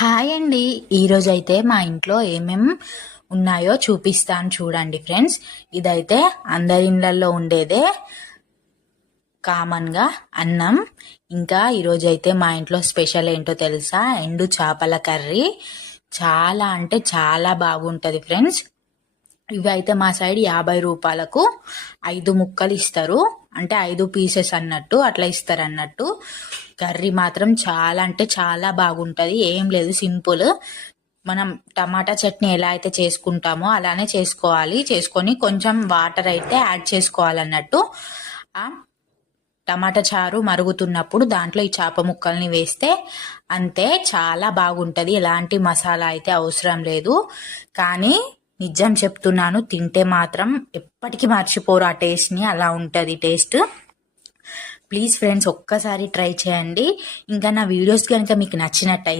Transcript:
Hi అండి. ఈరోజైతే మా ఇంట్లో ఏమేం ఉన్నాయో చూపిస్తాను చూడండి ఫ్రెండ్స్. ఇదైతే అందరి ఇళ్ళల్లో ఉండేదే కామన్గా అన్నం. ఇంకా ఈరోజైతే మా ఇంట్లో స్పెషల్ ఏంటో తెలుసా? ఎండు చేపల కర్రీ. చాలా అంటే చాలా బాగుంటుంది ఫ్రెండ్స్. ఇవి అయితే మా సైడ్ 50 రూపాయలకు 5 ముక్కలు ఇస్తారు, అంటే 5 పీసెస్ అన్నట్టు అట్లా ఇస్తారు అన్నట్టు. కర్రీ మాత్రం చాలా అంటే చాలా బాగుంటుంది. ఏం లేదు, సింపుల్. మనం టమాటా చట్నీ ఎలా అయితే చేసుకుంటామో అలానే చేసుకోవాలి. చేసుకొని కొంచెం వాటర్ అయితే యాడ్ చేసుకోవాలన్నట్టు. ఆ టమాటా చారు మరుగుతున్నప్పుడు దాంట్లో ఈ చేప ముక్కల్ని వేస్తే అంతే, చాలా బాగుంటుంది. ఎలాంటి మసాలా అయితే అవసరం లేదు. కానీ నిజం చెప్తున్నాను, తింటే మాత్రం ఎప్పటికీ మర్చిపోరు ఆ టేస్ట్ని. అలా ఉంటుంది టేస్ట్. ప్లీజ్ ఫ్రెండ్స్, ఒక్కసారి ట్రై చేయండి. ఇంకా నా వీడియోస్ కనుక మీకు నచ్చినట్టయితే